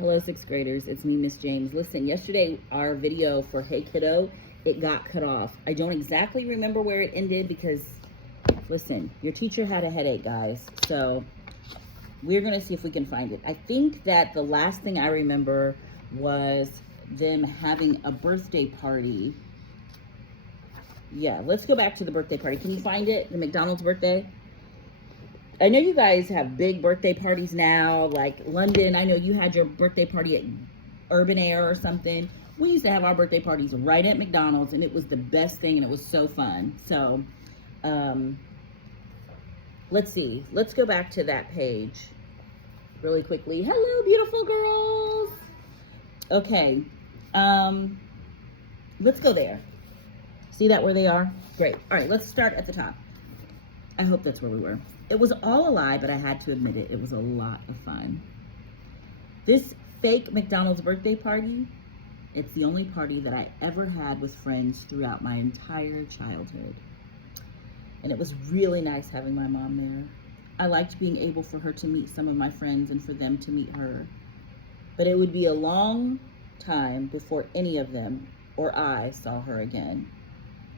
Hello, sixth graders. It's me, Miss James. Listen, yesterday our video for Hey Kiddo, it got cut off. I don't exactly remember where it ended because, listen, your teacher had a headache, guys. So we're going to see if we can find it. I think that the last thing I remember was them having a birthday party. Yeah, let's go back to the birthday party. Can you find it? The McDonald's birthday? I know you guys have big birthday parties now, like London. I know you had your birthday party at Urban Air or something. We used to have our birthday parties right at McDonald's, and it was the best thing, and it was so fun. So, let's see. Let's go back to that page really quickly. Hello, beautiful girls. Okay, let's go there. See that where they are? Great. All right, let's start at the top. I hope that's where we were. It was all a lie, but I had to admit it. It was a lot of fun. This fake McDonald's birthday party, it's the only party that I ever had with friends throughout my entire childhood. And it was really nice having my mom there. I liked being able for her to meet some of my friends and for them to meet her. But it would be a long time before any of them or I saw her again,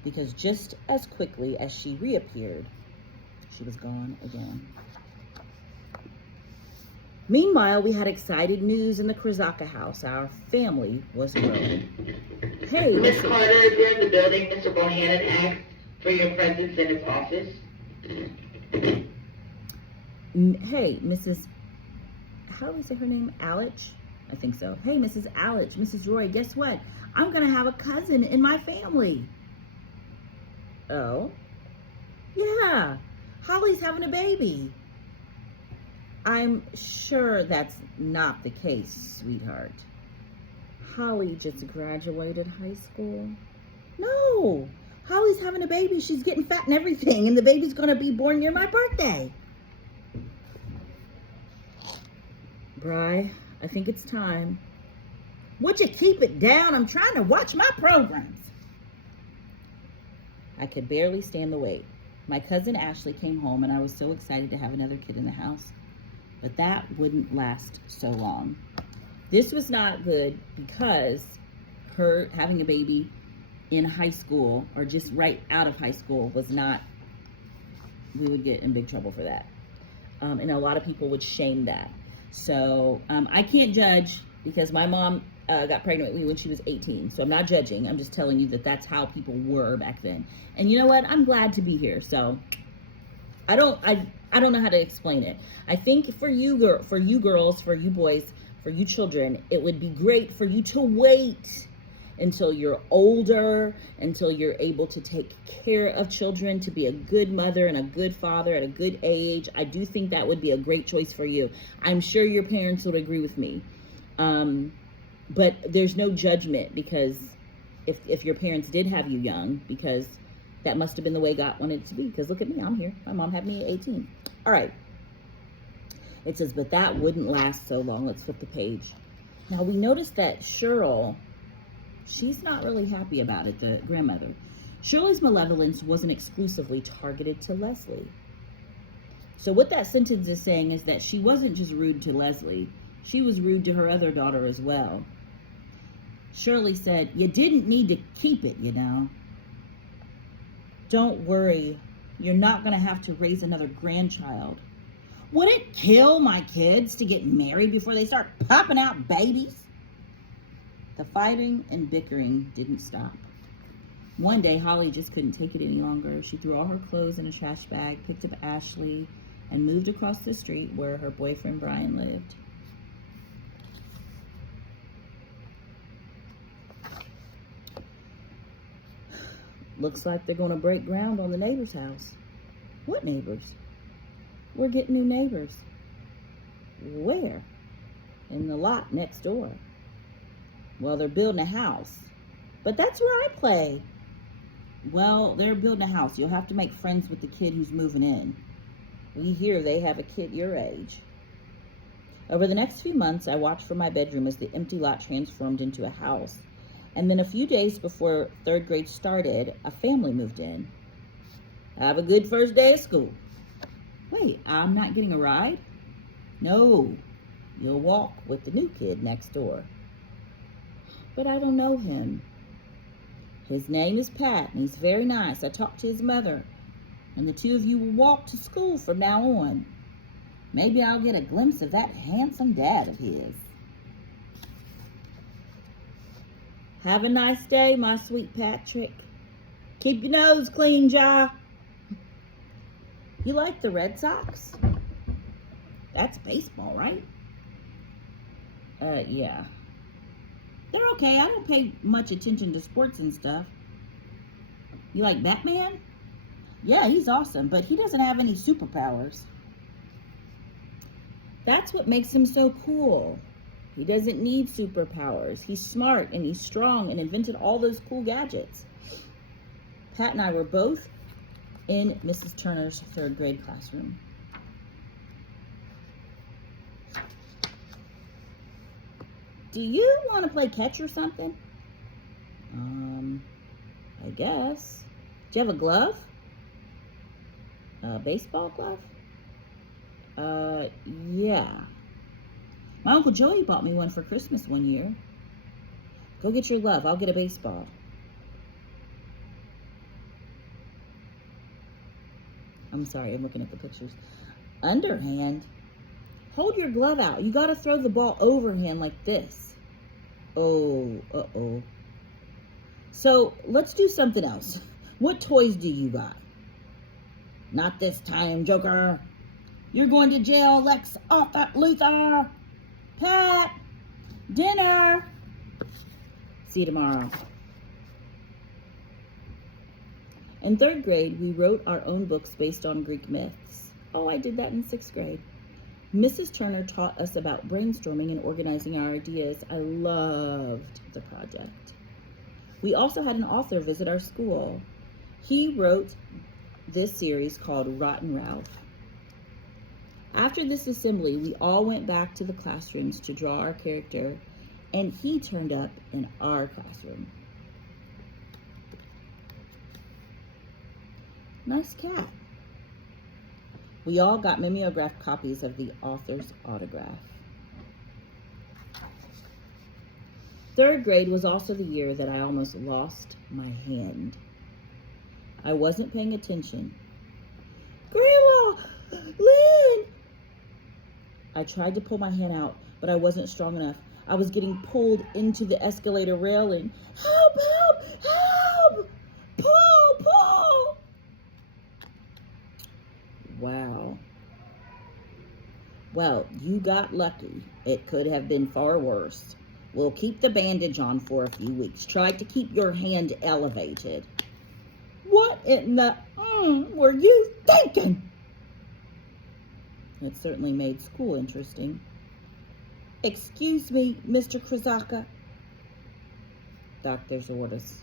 because just as quickly as she reappeared, she was gone again. Meanwhile, we had excited news in the Krasaka house. Our family was growing. Hey, Miss Carter, if you're in the building, Mr. Bohannon asked for your presence in his office. Hey, Mrs. How do we say her name? Alich? I think so. Hey, Mrs. Alich, Mrs. Roy, guess what? I'm gonna have a cousin in my family. Oh? Yeah. Holly's having a baby. I'm sure that's not the case, sweetheart. Holly just graduated high school. No, Holly's having a baby. She's getting fat and everything, and the baby's gonna be born near my birthday. Bri, I think it's time. Would you keep it down? I'm trying to watch my programs. I could barely stand the wait. My cousin Ashley came home, and I was so excited to have another kid in the house. But that wouldn't last so long. This was not good because her having a baby in high school, or just right out of high school, was not, we would get in big trouble for that. And a lot of people would shame that. So I can't judge because my mom got pregnant with me when she was 18. So I'm not judging. I'm just telling you that that's how people were back then. And you know what? I'm glad to be here. So I don't know how to explain it. I think for you girls, for you boys, for you children, it would be great for you to wait until you're older, until you're able to take care of children, to be a good mother and a good father at a good age. I do think that would be a great choice for you. I'm sure your parents would agree with me. But there's no judgment, because if your parents did have you young, because that must have been the way God wanted it to be. Because look at me, I'm here. My mom had me at 18. All right. It says, but that wouldn't last so long. Let's flip the page. Now we noticed that Cheryl, she's not really happy about it, the grandmother. Shirley's malevolence wasn't exclusively targeted to Leslie. So what that sentence is saying is that she wasn't just rude to Leslie. She was rude to her other daughter as well. Shirley said, you didn't need to keep it, you know. Don't worry, you're not going to have to raise another grandchild. Would it kill my kids to get married before they start popping out babies? The fighting and bickering didn't stop. One day, Holly just couldn't take it any longer. She threw all her clothes in a trash bag, picked up Ashley, and moved across the street where her boyfriend Brian lived. Looks like they're going to break ground on the neighbor's house. What neighbors? We're getting new neighbors. Where? In the lot next door. Well, they're building a house. But that's where I play. Well, they're building a house. You'll have to make friends with the kid who's moving in. We hear they have a kid your age. Over the next few months, I watched from my bedroom as the empty lot transformed into a house. And then a few days before third grade started, a family moved in. Have a good first day of school. Wait, I'm not getting a ride? No, You'll walk with the new kid next door. But I don't know him. His name is Pat, and he's very nice. I talked to his mother, and the two of you will walk to school from now on. Maybe I'll get a glimpse of that handsome dad of his. Have a nice day, my sweet Patrick. Keep your nose clean, Ja. You like the Red Sox? That's baseball, right? Yeah. They're okay. I don't pay much attention to sports and stuff. You like Batman? Yeah, he's awesome, but he doesn't have any superpowers. That's what makes him so cool. He doesn't need superpowers. He's smart and he's strong and invented all those cool gadgets. Pat and I were both in Mrs. Turner's 3rd grade classroom. Do you want to play catch or something? I guess. Do you have a glove? A baseball glove? Yeah. My Uncle Joey bought me one for Christmas one year. Go get your glove. I'll get a baseball. I'm sorry, I'm looking at the pictures. Underhand? Hold your glove out. You got to throw the ball overhand like this. Oh, uh-oh. So, let's do something else. What toys do you got? Not this time, Joker. You're going to jail, Lex Luthor. Pat, dinner. See you tomorrow. In 3rd grade, we wrote our own books based on Greek myths. Oh, I did that in 6th grade. Mrs. Turner taught us about brainstorming and organizing our ideas. I loved the project. We also had an author visit our school. He wrote this series called Rotten Ralph. After this assembly, we all went back to the classrooms to draw our character, and he turned up in our classroom. Nice cat. We all got mimeographed copies of the author's autograph. 3rd grade was also the year that I almost lost my hand. I wasn't paying attention. Grandma! Lynn! I tried to pull my hand out, but I wasn't strong enough. I was getting pulled into the escalator railing. Help! Help! Help! Pull! Pull! Wow. Well, you got lucky. It could have been far worse. We'll keep the bandage on for a few weeks. Try to keep your hand elevated. What in the were you thinking? It certainly made school interesting. Excuse me, Mr. Krasaka. Doctor's orders.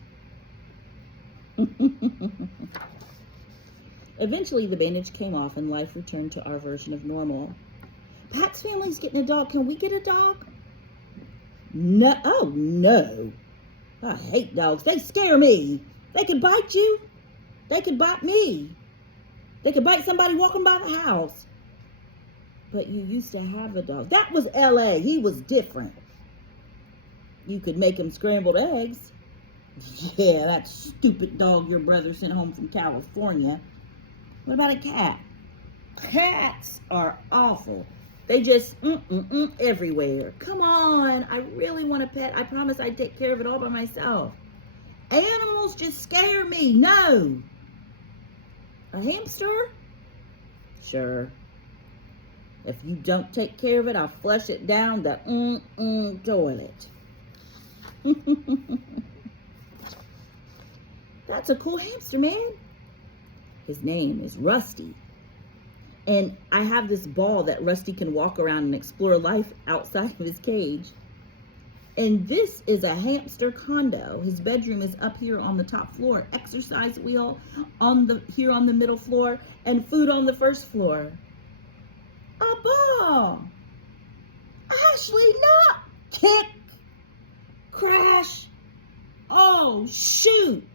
Eventually, the bandage came off and life returned to our version of normal. Pat's family's getting a dog. Can we get a dog? No. Oh, no. I hate dogs. They scare me. They can bite you. They can bite me. They could bite somebody walking by the house. But you used to have a dog. That was L.A. He was different. You could make him scrambled eggs. Yeah, that stupid dog your brother sent home from California. What about a cat? Cats are awful. They just everywhere. Come on, I really want a pet. I promise I'd take care of it all by myself. Animals just scare me. No. A hamster? Sure. If you don't take care of it, I'll flush it down the toilet. That's a cool hamster, man. His name is Rusty. And I have this ball that Rusty can walk around and explore life outside of his cage. And this is a hamster condo. His bedroom is up here on the top floor. Exercise wheel here on the middle floor. And food on the first floor. A ball. Ashley, not kick. Crash. Oh, shoot.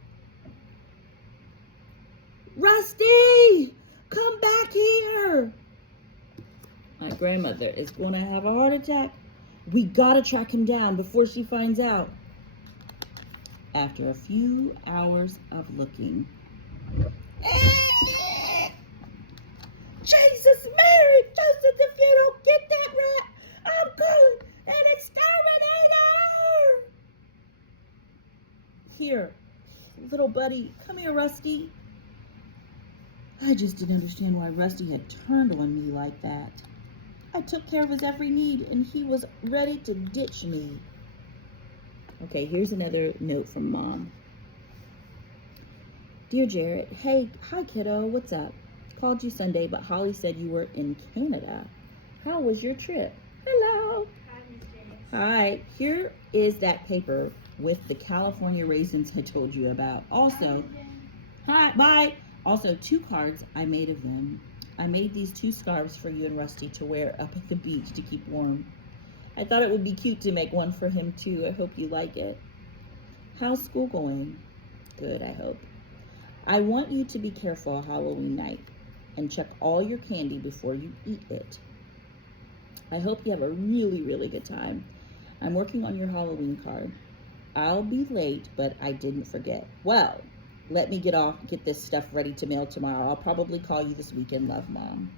Rusty, come back here. My grandmother is going to have a heart attack. We gotta track him down before she finds out. After a few hours of looking. Jesus, Mary, Joseph, if you don't get that rat, I'm calling an exterminator. Here, little buddy, come here, Rusty. I just didn't understand why Rusty had turned on me like that. I took care of his every need, and he was ready to ditch me. Okay, here's another note from Mom. Dear Jared, hey, hi kiddo, what's up? Called you Sunday, but Holly said you were in Canada. How was your trip? Hello. Hi, Miss Janice. Hi, here is that paper with the California raisins I told you about. Also, hi, bye. Also, 2 cards I made of them. I made these 2 scarves for you and Rusty to wear up at the beach to keep warm. I thought it would be cute to make one for him too. I hope you like it. How's school going? Good, I hope. I want you to be careful Halloween night and check all your candy before you eat it. I hope you have a really, really good time. I'm working on your Halloween card. I'll be late, but I didn't forget. Well, let me get this stuff ready to mail tomorrow. I'll probably call you this weekend. Love, Mom.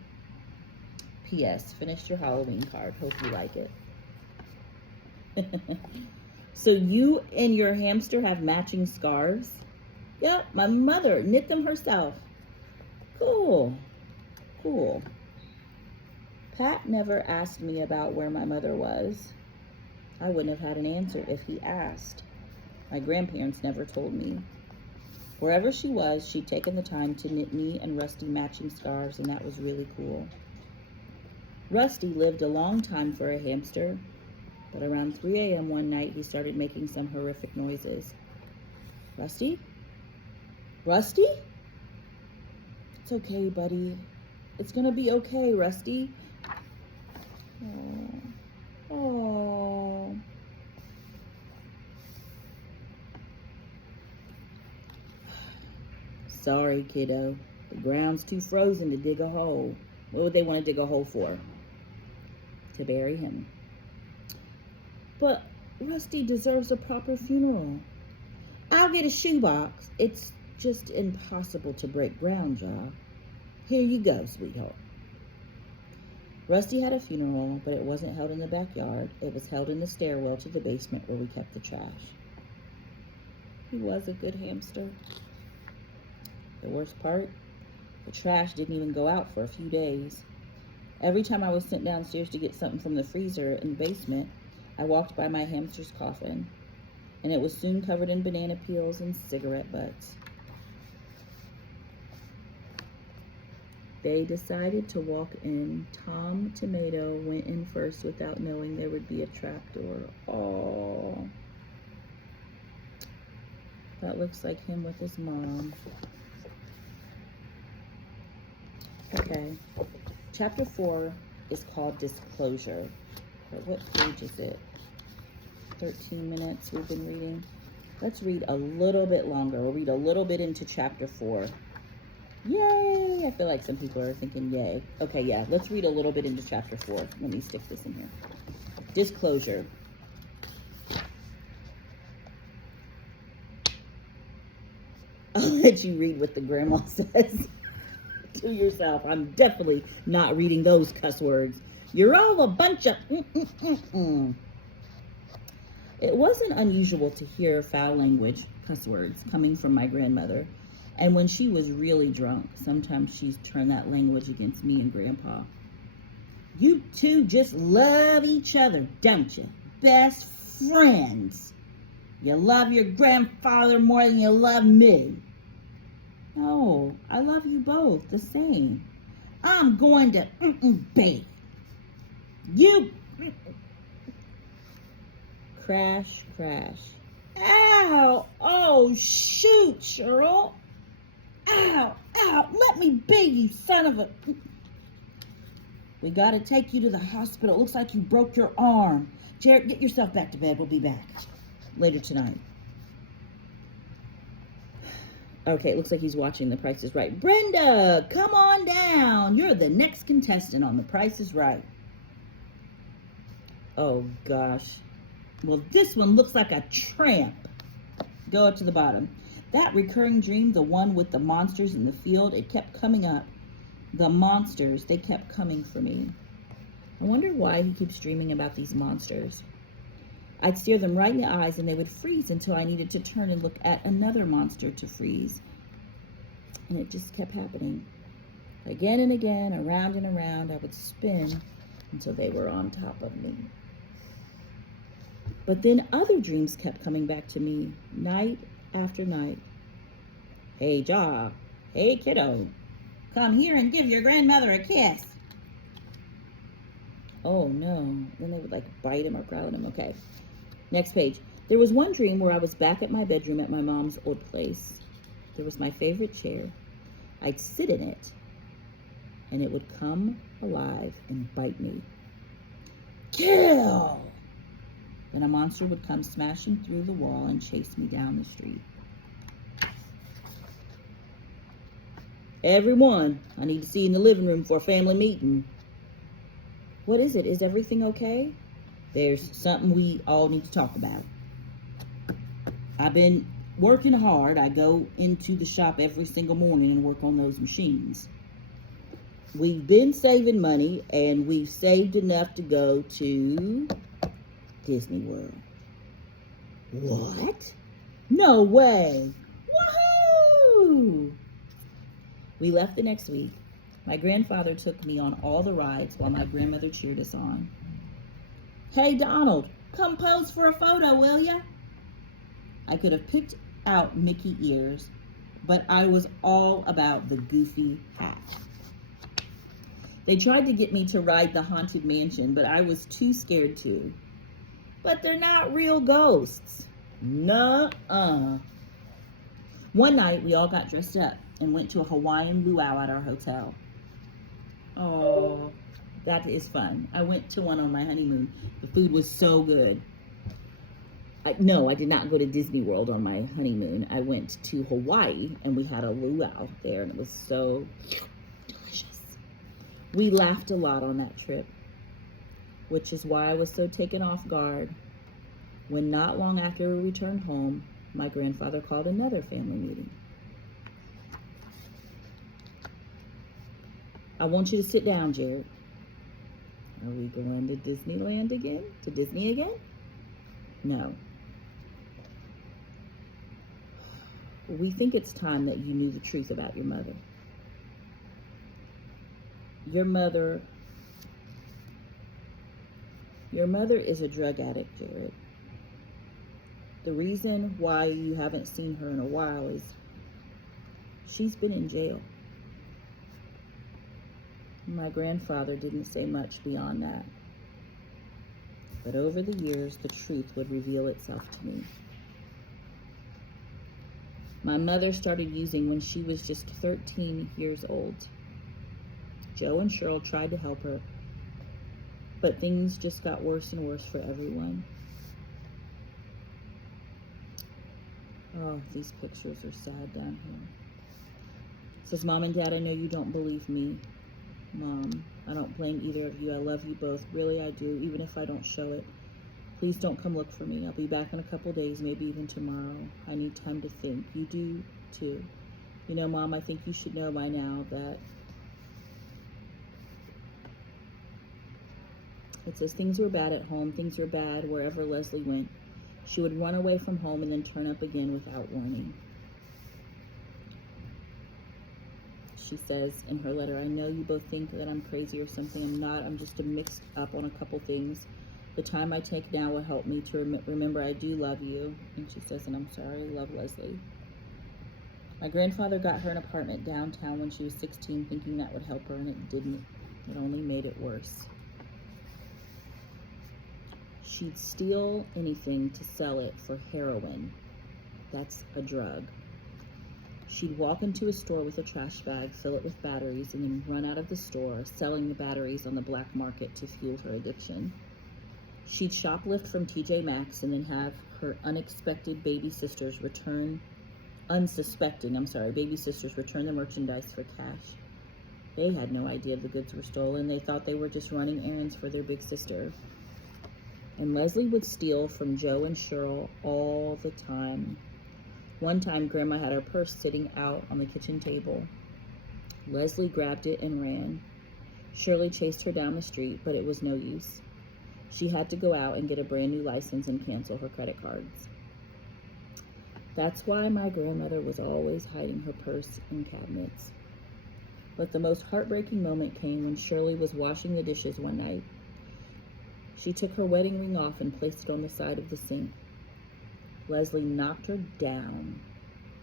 P.S. Finished your Halloween card. Hope you like it. So you and your hamster have matching scarves? Yep, my mother knit them herself. Cool. Cool. Pat never asked me about where my mother was. I wouldn't have had an answer if he asked. My grandparents never told me. Wherever she was, she'd taken the time to knit me and Rusty matching scarves, and that was really cool. Rusty lived a long time for a hamster, but around 3 a.m. one night, he started making some horrific noises. Rusty? Rusty? It's okay, buddy. It's gonna be okay, Rusty. Oh. Oh. Sorry, kiddo. The ground's too frozen to dig a hole. What would they want to dig a hole for? To bury him. But Rusty deserves a proper funeral. I'll get a shoebox. It's just impossible to break ground, y'all. Here you go, sweetheart. Rusty had a funeral, but it wasn't held in the backyard. It was held in the stairwell to the basement where we kept the trash. He was a good hamster. The worst part, the trash didn't even go out for a few days. Every time I was sent downstairs to get something from the freezer in the basement, I walked by my hamster's coffin, and it was soon covered in banana peels and cigarette butts. They decided to walk in. Tom Tomato went in first without knowing there would be a trapdoor. Oh, that looks like him with his mom. Okay, chapter 4 is called Disclosure. But what page is it? 13 minutes we've been reading. Let's read a little bit longer. We'll read a little bit into chapter 4. Yay! I feel like some people are thinking yay. Okay, yeah, let's read a little bit into chapter 4. Let me stick this in here. Disclosure. I'll let you read what the grandma says to yourself. I'm definitely not reading those cuss words. You're all a bunch of It wasn't unusual to hear foul language, cuss words, coming from my grandmother. And when she was really drunk, sometimes she'd turn that language against me and Grandpa. You two just love each other, don't you? Best friends. You love your grandfather more than you love me. Oh, I love you both the same. I'm going to bed. You crash, crash. Ow! Oh, shoot, Cheryl. Ow, ow, let me be, you son of a... We gotta take you to the hospital. It looks like you broke your arm. Jared, get yourself back to bed. We'll be back later tonight. Okay, it looks like he's watching The Price is Right. Brenda, come on down. You're the next contestant on The Price is Right. Oh gosh. Well, this one looks like a tramp. Go up to the bottom. That recurring dream, the one with the monsters in the field, it kept coming up. The monsters, they kept coming for me. I wonder why he keeps dreaming about these monsters. I'd stare them right in the eyes and they would freeze until I needed to turn and look at another monster to freeze. And it just kept happening. Again and again, around and around, I would spin until they were on top of me. But then other dreams kept coming back to me, night after night. Hey, Jaw. Hey, kiddo. Come here and give your grandmother a kiss. Oh, no. Then they would, like, bite him or growl at him. Okay. Next page. There was one dream where I was back at my bedroom at my mom's old place. There was my favorite chair. I'd sit in it, and it would come alive and bite me. Kill! Then a monster would come smashing through the wall and chase me down the street. Everyone, I need to see you in the living room for a family meeting. What is it? Is everything okay? There's something we all need to talk about. I've been working hard. I go into the shop every single morning and work on those machines. We've been saving money, and we've saved enough to go to Disney World. What? No way. Woohoo! We left the next week. My grandfather took me on all the rides while my grandmother cheered us on. Hey, Donald, come pose for a photo, will ya? I could have picked out Mickey ears, but I was all about the goofy hat. They tried to get me to ride the Haunted Mansion, but I was too scared to. But they're not real ghosts. Nuh-uh. One night, we all got dressed up and went to a Hawaiian luau at our hotel. Oh, that is fun. I went to one on my honeymoon. The food was so good. No, I did not go to Disney World on my honeymoon. I went to Hawaii, and we had a luau there, and it was so delicious. We laughed a lot on that trip, which is why I was so taken off guard when not long after we returned home, my grandfather called another family meeting. I want you to sit down, Jared. Are we going to Disneyland again? To Disney again? No. We think it's time that you knew the truth about your mother. Your mother is a drug addict, Jared. The reason why you haven't seen her in a while is she's been in jail. My grandfather didn't say much beyond that. But over the years, the truth would reveal itself to me. My mother started using when she was just 13 years old. Joe and Cheryl tried to help her, but things just got worse and worse for everyone. Oh, these pictures are sad down here. It says, Mom and Dad, I know you don't believe me. Mom, I don't blame either of you. I love you both. Really, I do, even if I don't show it. Please don't come look for me. I'll be back in a couple days, maybe even tomorrow. I need time to think. You do, too. You know, Mom, I think you should know by now that it says things were bad at home, things were bad wherever Leslie went. She would run away from home and then turn up again without warning. She says in her letter, I know you both think that I'm crazy or something. I'm not. I'm just mixed up on a couple things. The time I take now will help me to remember I do love you. And she says, and I'm sorry, love, Leslie. My grandfather got her an apartment downtown when she was 16, thinking that would help her, and it didn't. It only made it worse. She'd steal anything to sell it for heroin. That's a drug. She'd walk into a store with a trash bag, fill it with batteries, and then run out of the store, selling the batteries on the black market to fuel her addiction. She'd shoplift from TJ Maxx and then have her unsuspecting baby sisters return the merchandise for cash. They had no idea the goods were stolen. They thought they were just running errands for their big sister. And Leslie would steal from Joe and Cheryl all the time. One time, Grandma had her purse sitting out on the kitchen table. Leslie grabbed it and ran. Shirley chased her down the street, but it was no use. She had to go out and get a brand new license and cancel her credit cards. That's why my grandmother was always hiding her purse in cabinets. But the most heartbreaking moment came when Shirley was washing the dishes one night. She took her wedding ring off and placed it on the side of the sink. Leslie knocked her down,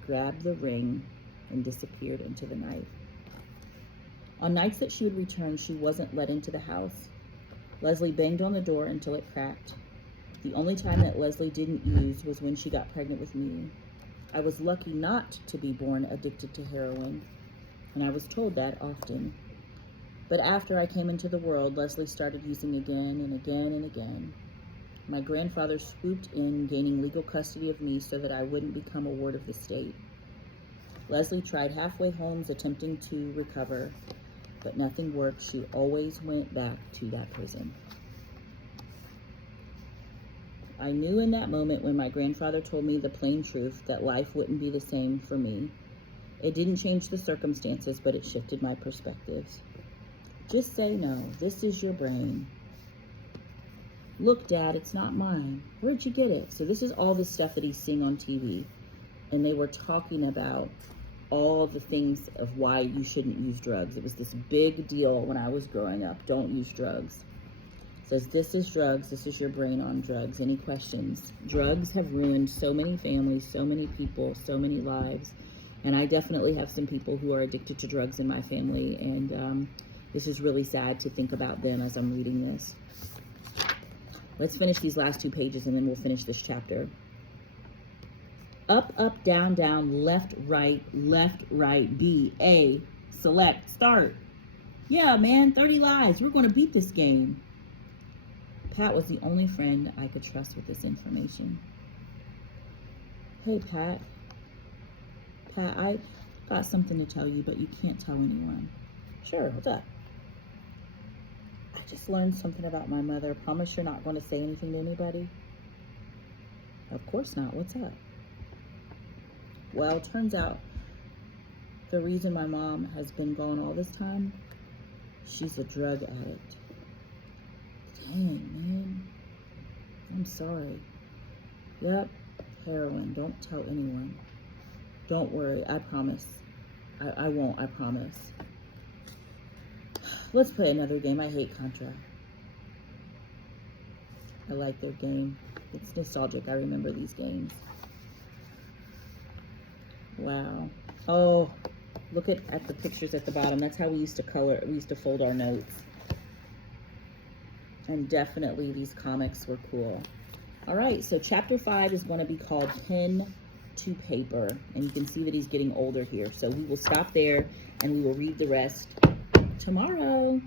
grabbed the ring, and disappeared into the night. On nights that she would return, she wasn't let into the house. Leslie banged on the door until it cracked. The only time that Leslie didn't use was when she got pregnant with me. I was lucky not to be born addicted to heroin, and I was told that often. But after I came into the world, Leslie started using again and again and again. My grandfather swooped in, gaining legal custody of me so that I wouldn't become a ward of the state. Leslie tried halfway homes attempting to recover, but nothing worked. She always went back to that prison. I knew in that moment when my grandfather told me the plain truth that life wouldn't be the same for me. It didn't change the circumstances, but it shifted my perspectives. Just say no. This is your brain. Look, Dad, it's not mine. Where'd you get it? So this is all the stuff that he's seeing on TV. And they were talking about all the things of why you shouldn't use drugs. It was this big deal when I was growing up. Don't use drugs. It says, this is drugs. This is your brain on drugs. Any questions? Drugs have ruined so many families, so many people, so many lives. And I definitely have some people who are addicted to drugs in my family. And this is really sad to think about them as I'm reading this. Let's finish these last 2 pages and then we'll finish this chapter. Up, up, down, down, left, right, B, A, select, start. Yeah, man, 30 lives. We're going to beat this game. Pat was the only friend I could trust with this information. Hey, Pat. Pat, I got something to tell you, but you can't tell anyone. Sure, what's up? I just learned something about my mother. Promise you're not going to say anything to anybody? Of course not. What's up? Well, it turns out the reason my mom has been gone all this time, she's a drug addict. Dang, man. I'm sorry. Yep, heroin. Don't tell anyone. Don't worry, I promise. I won't, I promise. Let's play another game. I hate Contra. I like their game. It's nostalgic. I remember these games. Wow. Oh, look at the pictures at the bottom. That's how we used to color. We used to fold our notes. And definitely these comics were cool. All right, so chapter 5 is going to be called Pen to Paper. And you can see that he's getting older here. So we will stop there and we will read the rest tomorrow.